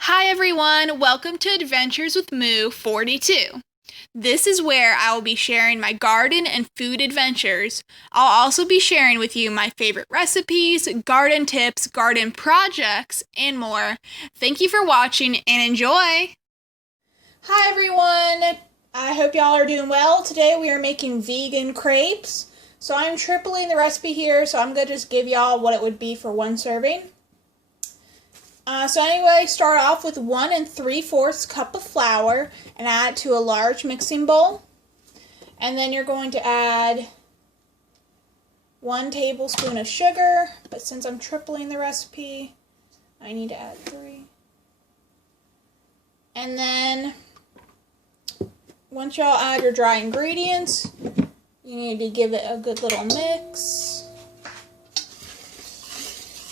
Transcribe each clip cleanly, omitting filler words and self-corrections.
Hi everyone, welcome to Adventures with Moo 42. This is where I will be sharing my garden and food adventures. I'll also be sharing with you my favorite recipes, garden tips, garden projects, and more. Thank you for watching and enjoy! Hi everyone, I hope y'all are doing well. Today we are making vegan crepes. So I'm tripling the recipe here, so I'm going to just give y'all what it would be for one serving. So anyway, start off with 1 3/4 cup of flour and add to a large mixing bowl. And then you're going to add 1 tablespoon of sugar, but since I'm tripling the recipe, I need to add 3. And then once y'all add your dry ingredients, you need to give it a good little mix.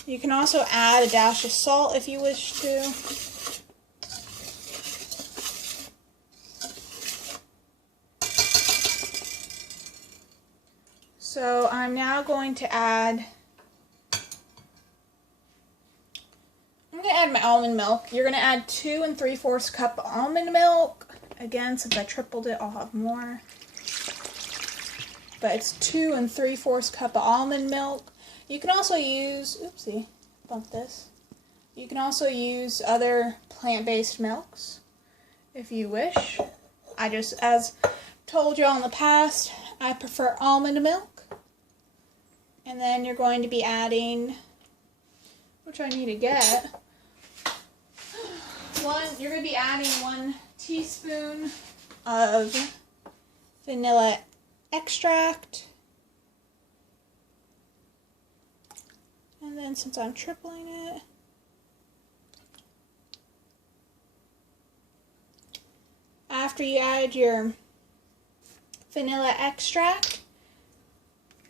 You can also add a dash of salt if you wish to. So I'm now going to add my almond milk. You're going to add 2 3/4 cup of almond milk. Again, since I tripled it, I'll have more. But it's 2 3/4 cup of almond milk. You can also use, oopsie, bumped this. You can also use other plant-based milks if you wish. As told y'all in the past, I prefer almond milk. And then you're going to be adding, which I need to get, you're going to be adding 1 teaspoon of vanilla extract. And then since I'm tripling it, after you add your vanilla extract,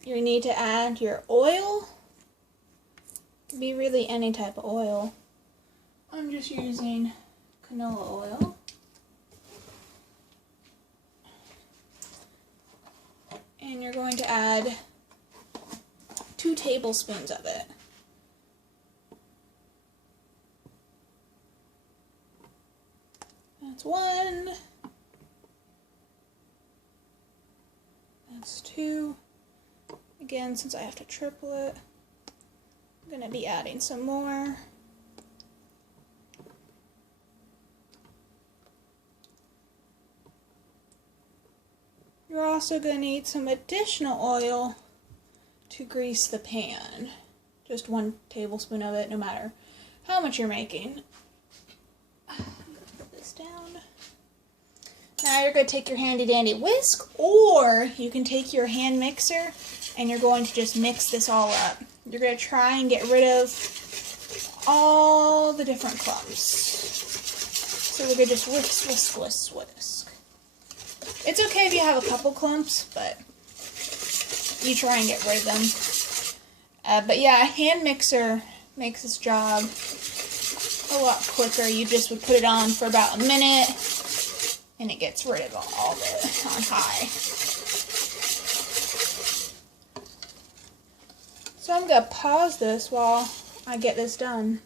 you need to add your oil. It can be really any type of oil. I'm just using canola oil. And you're going to add 2 tablespoons of it. That's 1. That's 2. Again, since I have to triple it, I'm going to be adding some more. You're also going to need some additional oil to grease the pan. Just 1 tablespoon of it, no matter how much you're making. Put this down. Now you're going to take your handy dandy whisk, or you can take your hand mixer and you're going to just mix this all up. You're going to try and get rid of all the different clumps. So we're going to just whisk, whisk, whisk, whisk. It's okay if you have a couple clumps, but you try and get rid of them. But yeah, a hand mixer makes this job a lot quicker. You just would put it on for about a minute, and it gets rid of all of it on high. So I'm going to pause this while I get this done.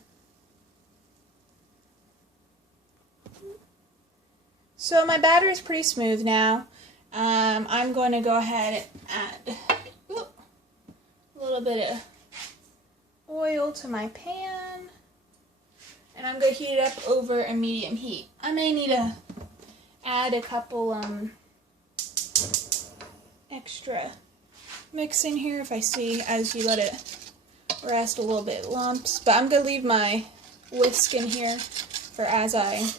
So my batter is pretty smooth now. I'm going to go ahead and add a little bit of oil to my pan, and I'm going to heat it up over a medium heat. I may need to add a couple extra mix in here if I see as you let it rest a little bit lumps, but I'm going to leave my whisk in here for as I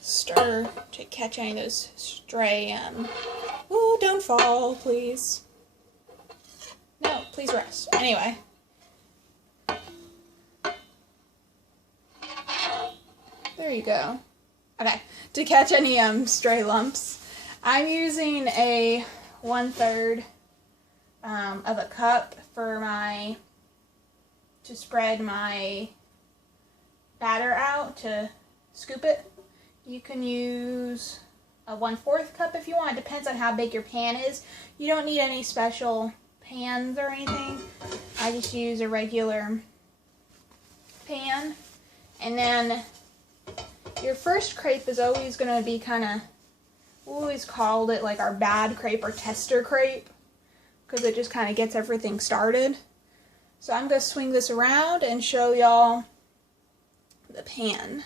stir to catch any of those stray, ooh, don't fall, please. No, please rest. Anyway. There you go. Okay, to catch any stray lumps, I'm using a 1/3 of a cup to spread my batter out to scoop it. You can use a 1/4 cup if you want. It depends on how big your pan is. You don't need any special pans or anything. I just use a regular pan, And then your first crepe is always going to be kind of, we always called it like our bad crepe or tester crepe, because it just kind of gets everything started. So I'm going to swing this around and show y'all the pan.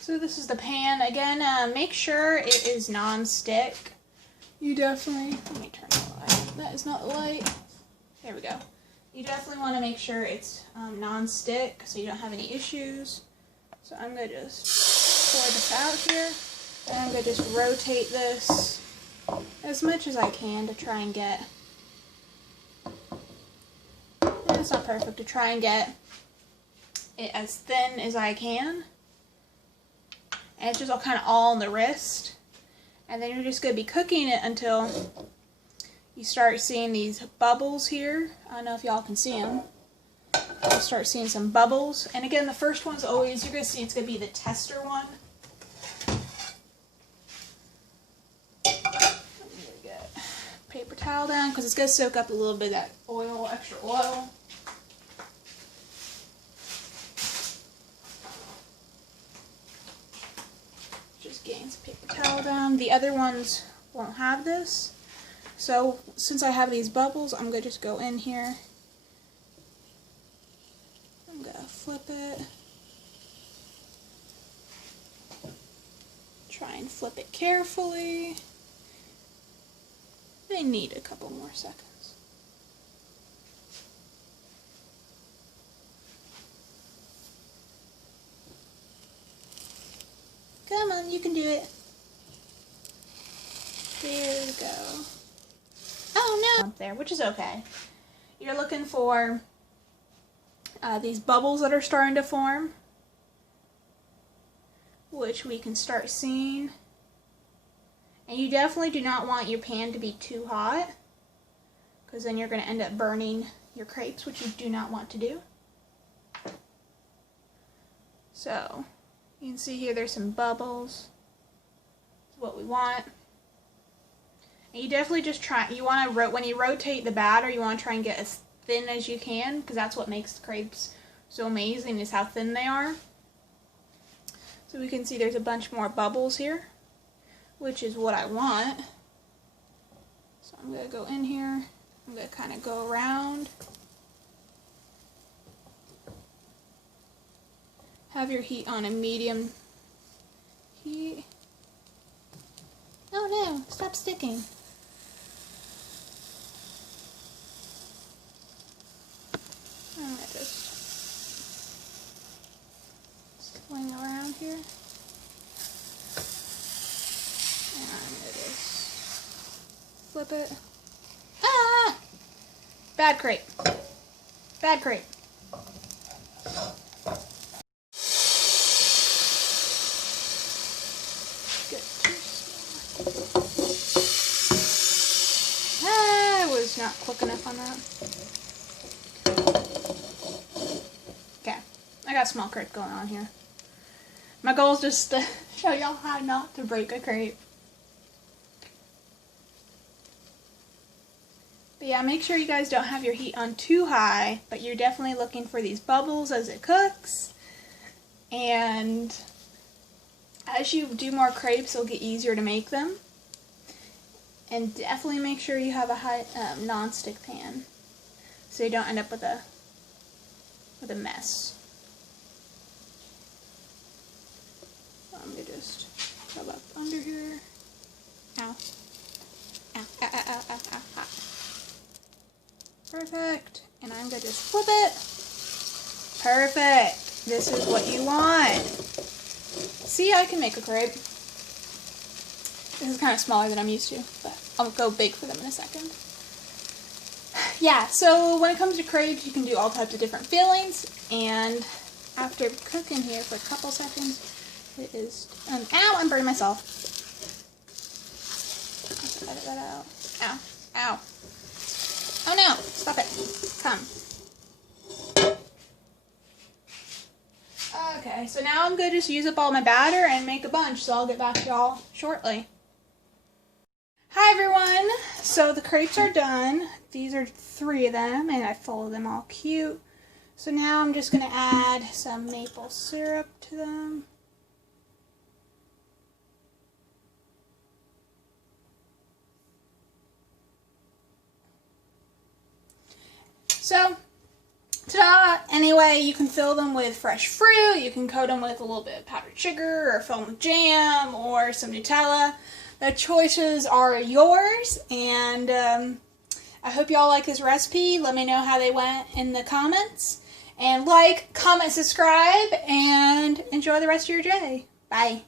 So this is the pan. Again, make sure it is non-stick. You definitely, let me turn the light. That is not the light. There we go. You definitely want to make sure it's non-stick so you don't have any issues. So I'm going to just pour this out here. And I'm going to just rotate this as much as I can to try and get, and it's not perfect, to try and get it as thin as I can. And it's just all kind of all on the wrist. And then you're just going to be cooking it until you start seeing these bubbles here. I don't know if y'all can see them. You'll start seeing some bubbles. And again, the first one's always, you're going to see it's going to be the tester one. I'm going to get a paper towel down because it's going to soak up a little bit of that oil, extra oil. Just getting some paper towel down. The other ones won't have this. So since I have these bubbles, I'm going to just go in here. I'm going to flip it. Try and flip it carefully. They need a couple more seconds. Come on, you can do it. There we go. Oh no! Up there, which is okay. You're looking for these bubbles that are starting to form, which we can start seeing. And you definitely do not want your pan to be too hot, because then you're going to end up burning your crepes, which you do not want to do. So you can see here there's some bubbles. That's what we want. And you definitely just try, you want to, when you rotate the batter, you want to try and get as thin as you can, because that's what makes the crepes so amazing, is how thin they are. So we can see there's a bunch more bubbles here, which is what I want. So I'm going to go in here, I'm going to kind of go around. Have your heat on a medium heat. Oh no, stop sticking. I'm going to just swing around here. And I'm going to just flip it. Ah! Bad crepe. Bad crepe. I was not quick enough on that. Okay, I got a small crepe going on here. My goal is just to show y'all how not to break a crepe. But yeah, make sure you guys don't have your heat on too high, but you're definitely looking for these bubbles as it cooks. And as you do more crepes, it'll get easier to make them. And definitely make sure you have a high non-stick pan, so you don't end up with a mess. So I'm gonna just rub up under here. Ow. Ow, ow, ow, ow, ow, ow, ow. Perfect. And I'm gonna just flip it. Perfect. This is what you want. See, I can make a crepe. This is kind of smaller than I'm used to, but I'll go big for them in a second. Yeah, so when it comes to crepes, you can do all types of different fillings, and after cooking here for a couple seconds, it is, ow, I'm burning myself. Let's edit that out. Ow, ow. Oh no, stop it. Come. Okay, so now I'm going to just use up all my batter and make a bunch, so I'll get back to y'all shortly. Hi everyone! So the crepes are done. These are 3 of them, and I folded them all cute. So now I'm just going to add some maple syrup to them. So, ta-da! Anyway, you can fill them with fresh fruit, you can coat them with a little bit of powdered sugar, or fill them with jam, or some Nutella. The choices are yours, and I hope y'all like this recipe. Let me know how they went in the comments. And like, comment, subscribe, and enjoy the rest of your day. Bye.